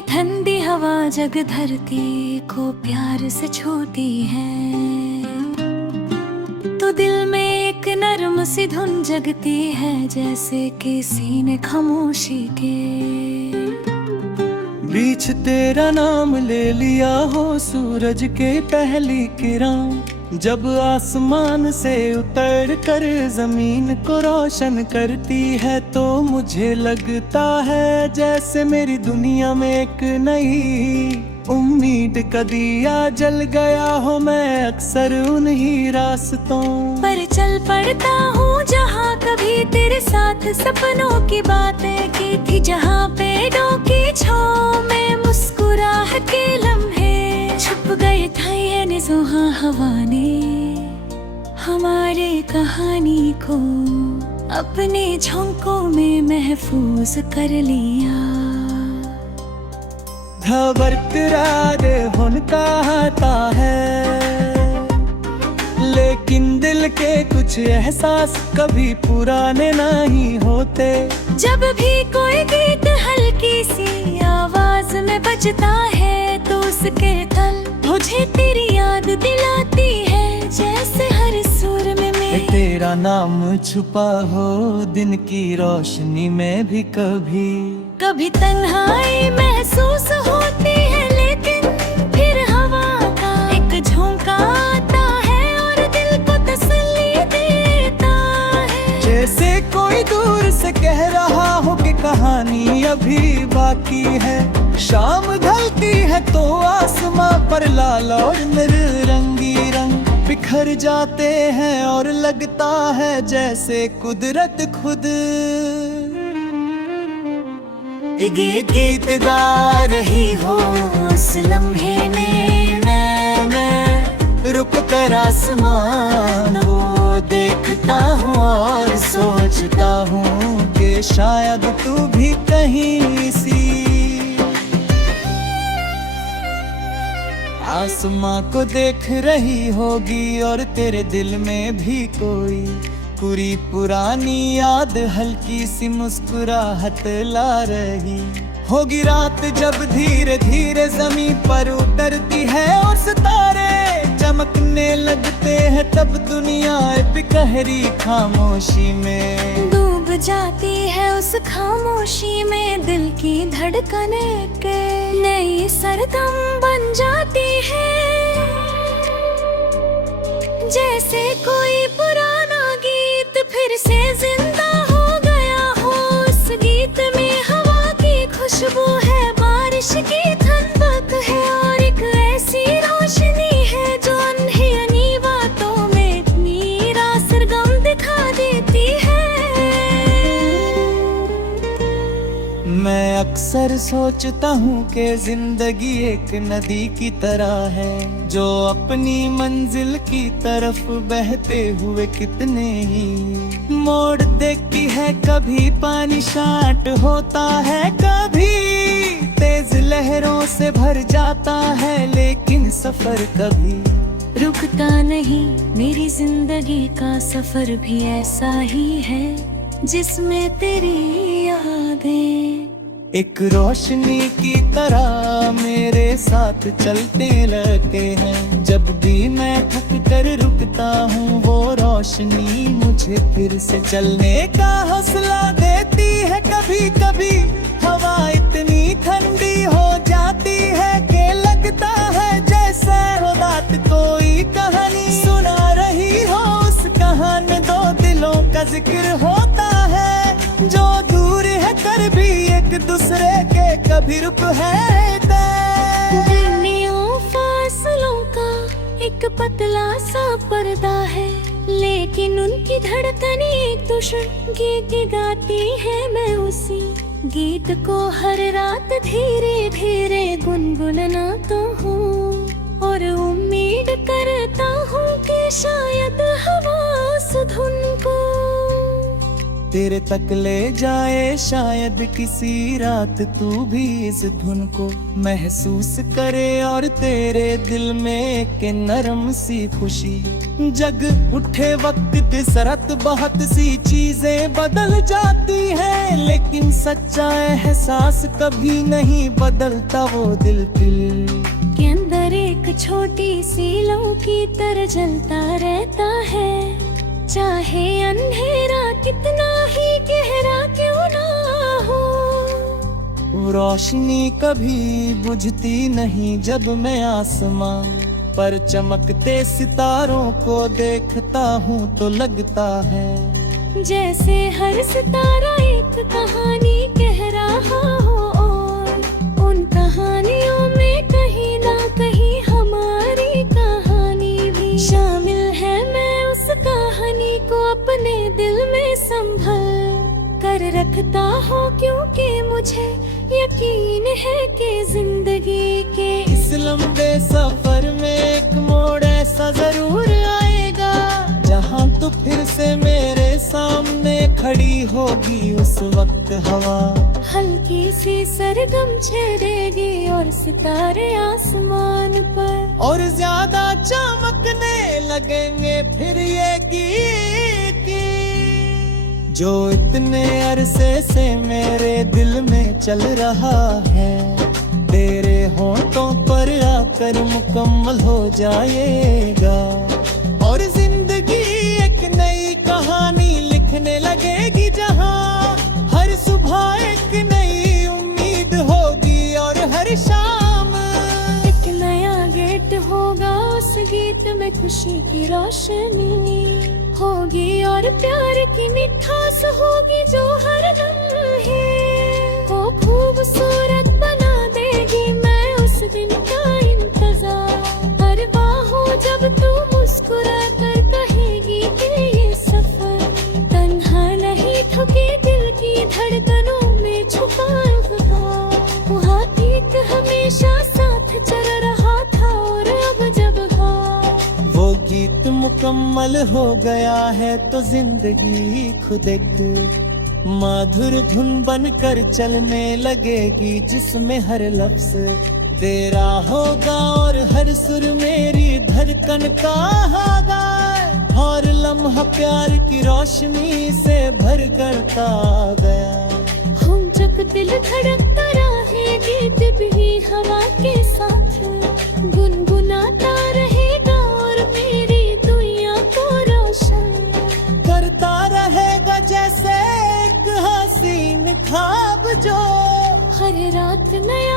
की ठंडी हवा जग धरती को प्यार से छूती है, तो दिल में एक नरम सी धुन जगती है, जैसे किसी ने खामोशी के बीच तेरा नाम ले लिया हो। सूरज के पहली किरण जब आसमान से उतर कर जमीन को रोशन करती है, तो मुझे लगता है जैसे मेरी दुनिया में एक नई उम्मीद का दिया जल गया हो। मैं अक्सर उन्हीं रास्तों पर चल पड़ता हूँ जहाँ कभी तेरे साथ सपनों की बातें की थी, जहाँ पेड़ों की छाँव में मुस्कुराहट के लम्हे छुप गए थे। ये निज़ोहा हवा ने हमारे कहानी को अपने झोंकों में महफूज कर लिया। बरकरार होता है, लेकिन दिल के कुछ एहसास कभी पुराने नहीं होते। जब भी कोई गीत हल्की सी आवाज में बजता है, तो उसके तल मुझे तेरी याद दिलाती है, जैसे हर सुर में तेरा नाम छुपा हो दिन की रोशनी में भी। कभी तन्हाई महसूस होती है, लेकिन फिर हवा का एक झोंका आता है और दिल को तसल्ली देता है। जैसे कोई दूर से कह रहा हो कि कहानी अभी बाकी है। शाम ढलती है तो आसमां पर लाल और रंगी रंग बिखर जाते हैं, और लगता है जैसे कुदरत खुद गीत गा रही हो। उस लम्हे में मैं रुक कर आसमान वो देखता हूँ और सोचता हूँ कि शायद तू भी कहीं सी आसमां को देख रही होगी, और तेरे दिल में भी कोई पूरी पुरानी याद हल्की सी मुस्कुराहट ला रही होगी। रात जब धीरे धीरे जमीन पर उतरती है और सितारे चमकने लगते हैं, तब दुनिया बेकहरी खामोशी में डूब जाती है। उस खामोशी में दिल की धड़कनें के नई सरगम बन जाती है, जैसे कोई पुराना गीत फिर से जिंदा हो गया हो। उस गीत में हवा की खुशबू है, बारिश की ठंडक है, और एक ऐसी रोशनी है जो अनहोनी बातों में मीरा सरगम दिखा देती है। मैं अक्सर सोचता हूँ कि जिंदगी एक नदी की तरह है, जो अपनी मंजिल की तरफ बहते हुए कितने ही मोड़ देखती है। कभी पानी शांत होता है, कभी तेज लहरों से भर जाता है, लेकिन सफर कभी रुकता नहीं। मेरी जिंदगी का सफर भी ऐसा ही है, जिसमें तेरी यादें एक रोशनी की तरह मेरे साथ चलते रहते हैं। जब भी मैं थक कर रुकता हूँ, वो रोशनी मुझे फिर से चलने का हौसला देती है। कभी कभी हवा इतनी ठंडी हो जाती है कि लगता है जैसे वो रात कोई कहानी सुना रही हो। उस कहानी में दो दिलों का जिक्र होता है, जो दूर है कर भी एक दूसरे के कभी रुक है। दुनियों फासलों का एक पतला सा पर्दा है, लेकिन उनकी धड़कन एक दूसरे गीत गाती है। मैं उसी गीत को हर रात धीरे धीरे गुनगुनाता हूँ, और उम्मीद करता हूँ कि शायद हवा उस धुन को तेरे तक ले जाए शायद किसी रात तू भी इस धुन को महसूस करे और तेरे दिल में एक नरम सी खुशी जग उठे वक्त तिसरत बहुत सी चीजें बदल जाती हैं लेकिन सच्चा एहसास कभी नहीं बदलता वो दिल के अंदर एक छोटी सी लौ की तरह जलता रहता है चाहे अंधेरा कितना ही गहरा क्यों ना हो। रोशनी कभी बुझती नहीं जब मैं आसमां पर चमकते सितारों को देखता हूँ तो लगता है जैसे हर सितारा एक कहानी कह रहा हो और उन कहानियों में कहीं ना कहीं हमारी कहानी भी शामिल है। मैं उस कहानी को अपने दिल में संभल कर रखता हूँ क्योंकि मुझे यकीन है कि जिंदगी के इस लंबे सफर में एक मोड़ ऐसा जरूर आएगा जहाँ तू फिर से मेरे सामने खड़ी होगी। उस वक्त हवा हल्की सी सरगम छेड़ेगी और सितारे आसमान पर और ज्यादा चमकने लगेंगे फिर ये गीत जो इतने अरसे से मेरे दिल में चल रहा है तेरे होंठों पर आकर मुकम्मल हो जाएगा और जिंदगी एक नई कहानी लिखने लगेगी जहां हर सुबह एक नई उम्मीद होगी और हर शाम एक नया गेट होगा। उस गीत में खुशी की रोशनी होगी और प्यार की मिठास होगी जो हर लम्हे को खूबसूरत बना देगी। मैं उस दिन का इंतजार कर बाहों जब तू मुस्कुरा कर कहेगी कि ये सफर तन्हा नहीं ठुके दिल की धड़कनों में छुपा हुआ वहाँ ठीक हमेशा साथ चल रहा था और अब जब वो गीत मुकम्मल हो गया है तो जिंदगी खुद एक माधुर धुन बनकर चलने लगेगी जिसमें हर लफ्ज तेरा होगा और हर सुर मेरी धड़कन का होगा और लम्हा प्यार की रोशनी से भर करता गया। हम जब दिल धड़कता रहे गीत भी हवा के साथ गुनगुनाता रहेगा और मेरी दुनिया को रोशन करता रहेगा जैसे एक हसीन ख्वाब जो हर रात नया